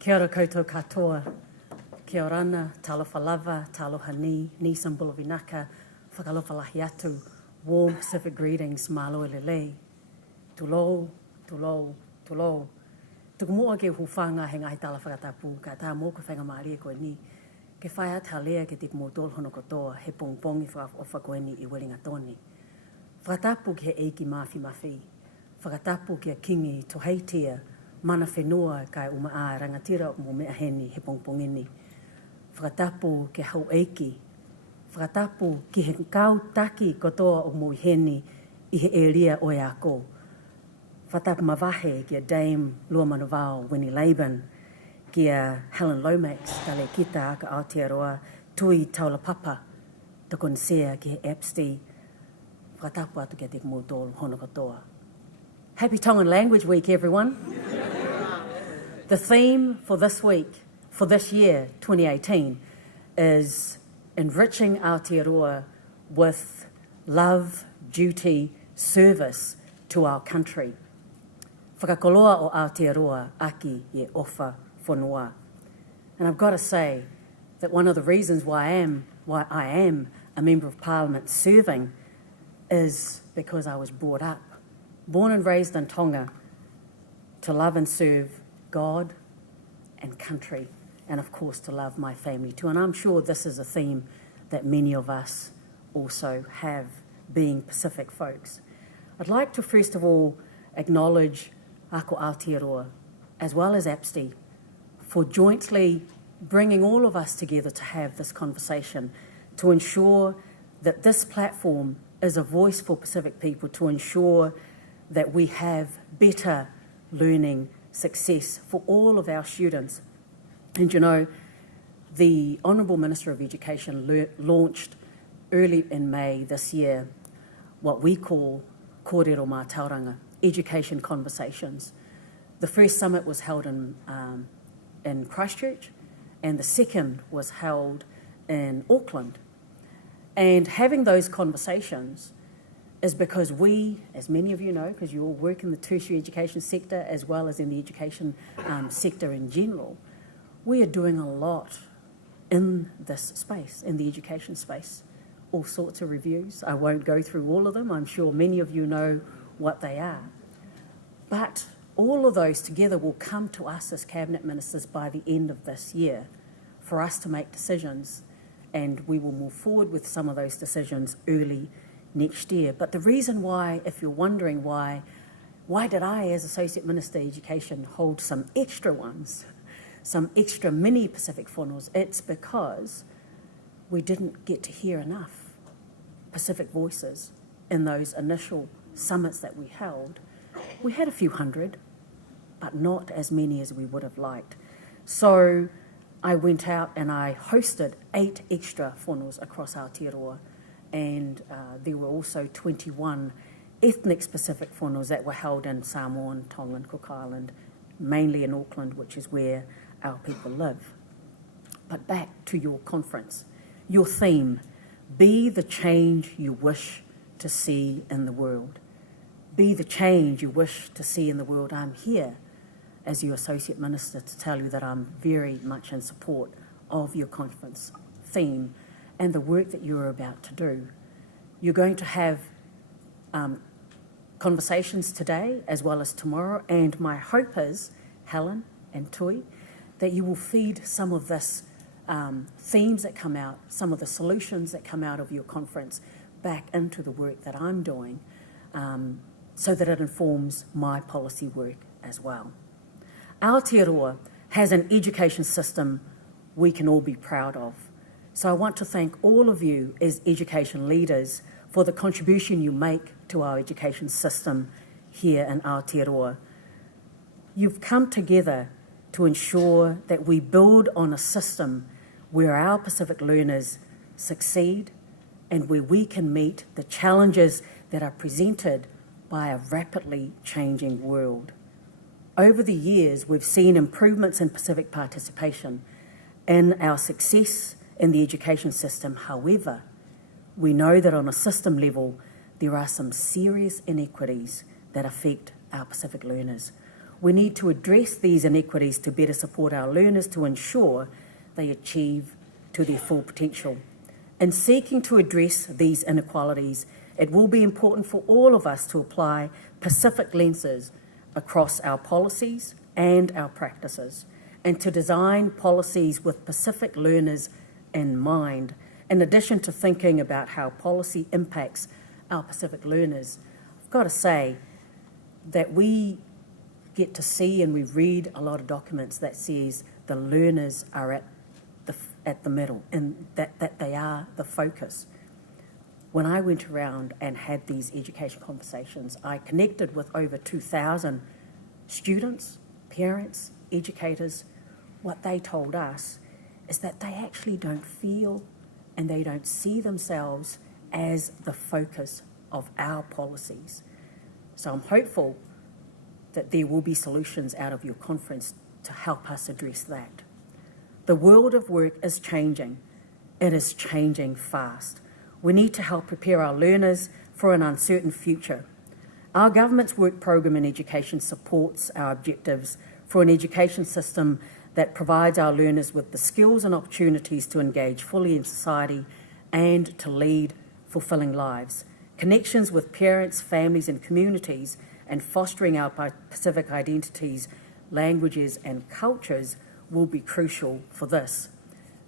Kia ora koutou katoa, kia orana, talofa lava, taloha ni sambula vinaka, whakalofa lahi atu, warm Pacific greetings, malo elelei, tulou, tulou, tulou. Tuku mua ke hufanga he ngahi tala whakatapu, ka tā mō ka whainga maari e koe ni, ke whai ata lea ke tiku mō tōl hono katoa, he pongpongi o whakoeni I Wellinga Toni. Whakatapu ki he eiki mawhi, whakatapu ki a kingi toheitia, mana whenua kai uma a rangatira mo mea heni he pongpongini. Whakatapu ke hau eiki, whakatapu ki he kautaki katoa o mo heni I he eria o e ako. Whakatapu mawahe ki a Dame Lua Manavao, Winnie Laban, ki a Helen Lomax, tale kita aka Aotearoa, tui taulapapa, takon sea ki he Epsti, whakatapu atu ki a te kumotolo hono katoa. Happy Tongan Language Week, everyone. The theme for this week, for this year, 2018, is enriching Aotearoa with love, duty, service to our country. Whakakoloa o Aotearoa aki e ofa whanua. And I've got to say that one of the reasons why I am a Member of Parliament serving is because I was brought up, born and raised in Tonga, to love and serve God and country, and of course to love my family too. And I'm sure this is a theme that many of us also have, being Pacific folks. I'd like to first of all acknowledge Ako Aotearoa, as well as APSTI, for jointly bringing all of us together to have this conversation, to ensure that this platform is a voice for Pacific people, to ensure that we have better learning success for all of our students. And you know, the Honourable Minister of Education launched early in May this year what we call Kōrero Mā Tauranga, Education Conversations. The first summit was held in Christchurch, and the second was held in Auckland. And having those conversations is because we, as many of you know, because you all work in the tertiary education sector as well as in the education sector in general, we are doing a lot in this space, in the education space. All sorts of reviews. I won't go through all of them. I'm sure many of you know what they are. But all of those together will come to us as Cabinet Ministers by the end of this year for us to make decisions, and we will move forward with some of those decisions early next year. But the reason why, if you're wondering why did I, as Associate Minister Education, hold some extra ones, some extra mini Pacific whanus, it's because we didn't get to hear enough Pacific voices in those initial summits that we held. We had a few hundred, but not as many as we would have liked. So I went out and I hosted 8 extra whanus across Aotearoa, and there were also 21 ethnic Pacific whanus that were held in Samoan, Tongan, Cook Island, mainly in Auckland, which is where our people live. But back to your conference, your theme, be the change you wish to see in the world. Be the change you wish to see in the world. I'm here as your Associate Minister to tell you that I'm very much in support of your conference theme and the work that you're about to do. You're going to have conversations today as well as tomorrow, and my hope is, Helen and Tui, that you will feed some of this themes that come out, some of the solutions that come out of your conference back into the work that I'm doing, so that it informs my policy work as well. Aotearoa has an education system we can all be proud of. So I want to thank all of you as education leaders for the contribution you make to our education system here in Aotearoa. You've come together to ensure that we build on a system where our Pacific learners succeed and where we can meet the challenges that are presented by a rapidly changing world. Over the years, we've seen improvements in Pacific participation in our success in the education system. However, we know that on a system level, there are some serious inequities that affect our Pacific learners. We need to address these inequities to better support our learners to ensure they achieve to their full potential. In seeking to address these inequalities, it will be important for all of us to apply Pacific lenses across our policies and our practices, and to design policies with Pacific learners in mind, in addition to thinking about how policy impacts our Pacific learners. I've got to say that we get to see and we read a lot of documents that says the learners are at the middle and that they are the focus. When I went around and had these education conversations, I connected with over 2,000 students, parents, educators. What they told us is that they actually don't feel and they don't see themselves as the focus of our policies. So I'm hopeful that there will be solutions out of your conference to help us address that. The world of work is changing. It is changing fast. We need to help prepare our learners for an uncertain future. Our government's work program in education supports our objectives for an education system that provides our learners with the skills and opportunities to engage fully in society and to lead fulfilling lives. Connections with parents, families and communities, and fostering our Pacific identities, languages and cultures will be crucial for this.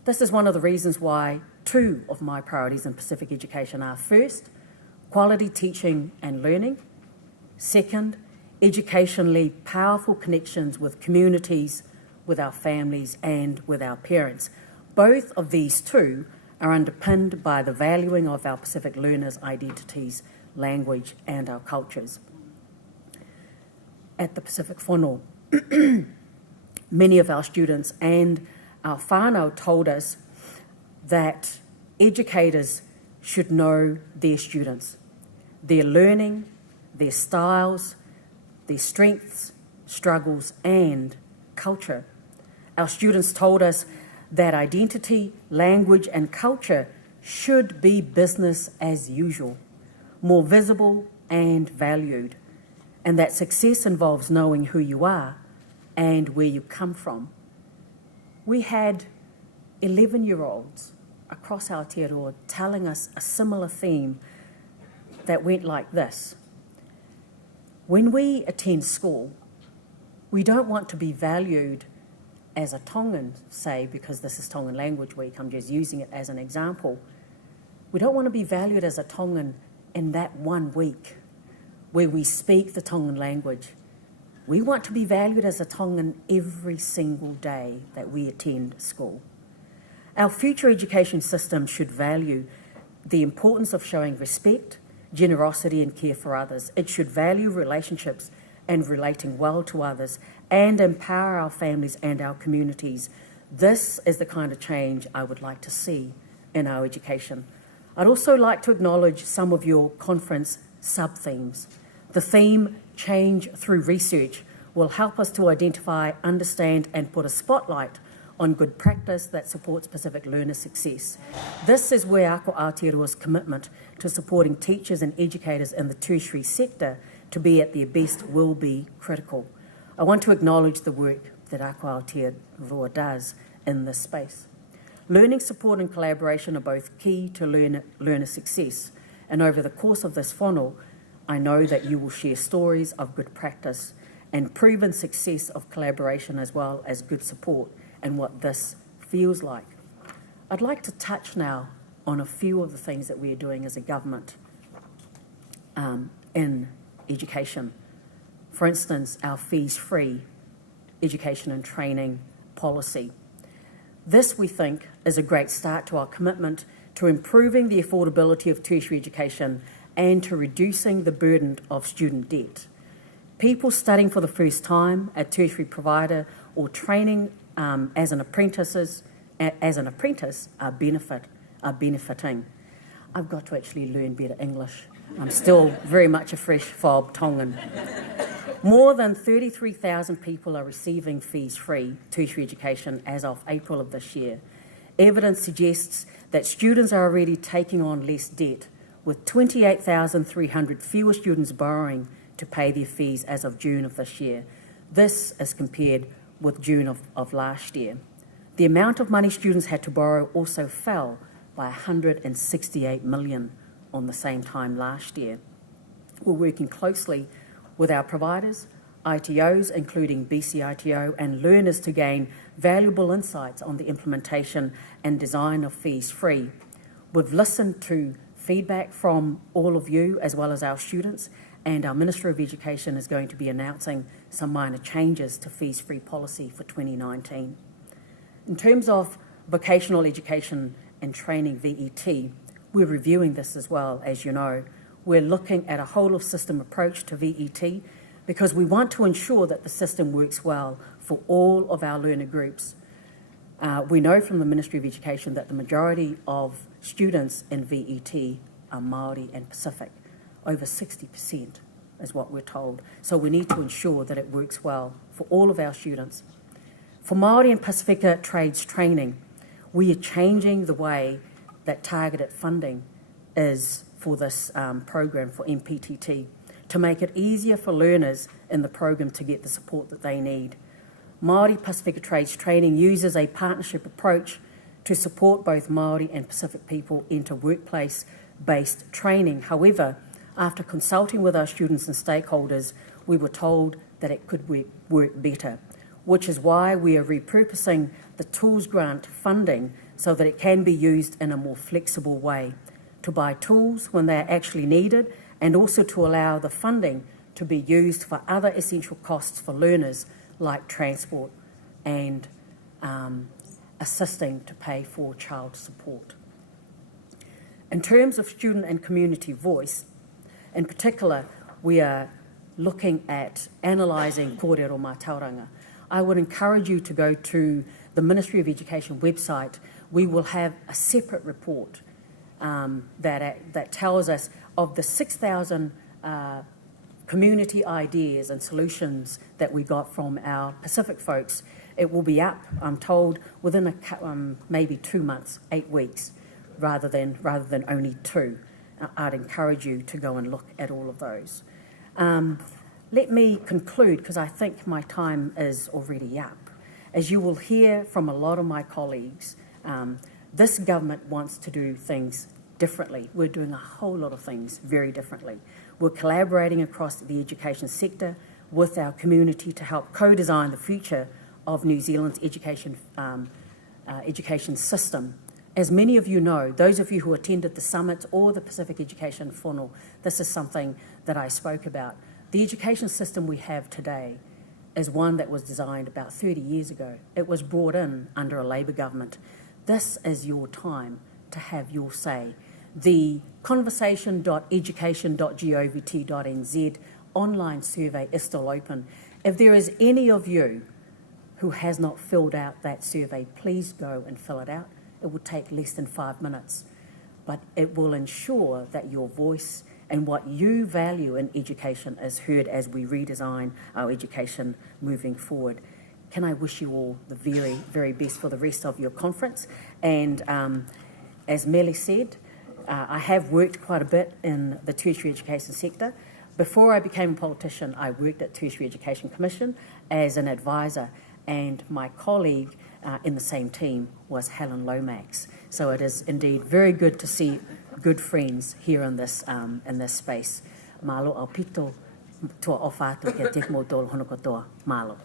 This is one of the reasons why two of my priorities in Pacific education are: first, quality teaching and learning; second, educationally powerful connections with communities, with our families and with our parents. Both of these two are underpinned by the valuing of our Pacific learners' identities, language and our cultures. At the Pacific whānau, many of our students and our whānau told us that educators should know their students, their learning, their styles, their strengths, struggles and culture. Our students told us that identity, language and culture should be business as usual, more visible and valued, and that success involves knowing who you are and where you come from. We had 11-year-olds across Aotearoa telling us a similar theme that went like this: when we attend school, we don't want to be valued as a Tongan, say, because this is Tongan language week, I'm just using it as an example. We don't want to be valued as a Tongan in that 1 week where we speak the Tongan language. We want to be valued as a Tongan every single day that we attend school. Our future education system should value the importance of showing respect, generosity and care for others. It should value relationships and relating well to others and empower our families and our communities. This is the kind of change I would like to see in our education. I'd also like to acknowledge some of your conference sub-themes. The theme, Change Through Research, will help us to identify, understand and put a spotlight on good practice that supports Pacific learner success. This is where Ako Aotearoa's commitment to supporting teachers and educators in the tertiary sector to be at their best will be critical. I want to acknowledge the work that Ako Aotearoa does in this space. Learning support and collaboration are both key to learner success, and over the course of this whānau, I know that you will share stories of good practice and proven success of collaboration as well as good support and what this feels like. I'd like to touch now on a few of the things that we are doing as a government in education. For instance, our fees-free education and training policy. This, we think, is a great start to our commitment to improving the affordability of tertiary education and to reducing the burden of student debt. People studying for the first time at tertiary provider or training as an apprentice are benefiting. I've got to actually learn better English. I'm still very much a fresh fob Tongan. More than 33,000 people are receiving fees-free tertiary education as of April of this year. Evidence suggests that students are already taking on less debt, with 28,300 fewer students borrowing to pay their fees as of June of this year. This is compared with June of last year. The amount of money students had to borrow also fell by 168 million on the same time last year. We're working closely with our providers, ITOs, including BCITO, and learners to gain valuable insights on the implementation and design of Fees Free. We've listened to feedback from all of you as well as our students, and our Minister of Education is going to be announcing some minor changes to Fees Free policy for 2019. In terms of vocational education and training, VET, we're reviewing this as well, as you know. We're looking at a whole-of-system approach to VET because we want to ensure that the system works well for all of our learner groups. We know from the Ministry of Education that the majority of students in VET are Māori and Pacific. Over 60% is what we're told. So we need to ensure that it works well for all of our students. For Māori and Pacifica trades training, we are changing the way that targeted funding is for this program for MPTT to make it easier for learners in the program to get the support that they need. Māori Pacifica Trades Training uses a partnership approach to support both Māori and Pacific people into workplace-based training. However, after consulting with our students and stakeholders, we were told that it could work better, which is why we are repurposing the Tools Grant funding so that it can be used in a more flexible way, to buy tools when they are actually needed, and also to allow the funding to be used for other essential costs for learners like transport and assisting to pay for child support. In terms of student and community voice, in particular, we are looking at analysing kōrero mā tauranga. I would encourage you to go to the Ministry of Education website. We will have a separate report that tells us of the 6,000 community ideas and solutions that we got from our Pacific folks. It will be up, I'm told, within maybe 2 months, 8 weeks, rather than only 2. I'd encourage you to go and look at all of those. Let me conclude, because I think my time is already up. As you will hear from a lot of my colleagues, this government wants to do things differently. We're doing a whole lot of things very differently. We're collaborating across the education sector with our community to help co-design the future of New Zealand's education system. As many of you know, those of you who attended the summit or the Pacific Education Funnel, this is something that I spoke about. The education system we have today is one that was designed about 30 years ago. It was brought in under a Labour government. This is your time to have your say. The conversation.education.govt.nz online survey is still open. If there is any of you who has not filled out that survey, please go and fill it out. It will take less than 5 minutes, but it will ensure that your voice and what you value in education is heard as we redesign our education moving forward. Can I wish you all the very, very best for the rest of your conference? And as Melly said, I have worked quite a bit in the tertiary education sector. Before I became a politician, I worked at Tertiary Education Commission as an advisor, and my colleague in the same team was Helen Lomax. So it is indeed very good to see good friends here in this space. Malo au pito tua o whātua kia te mo tōlu hono katoa. Malo.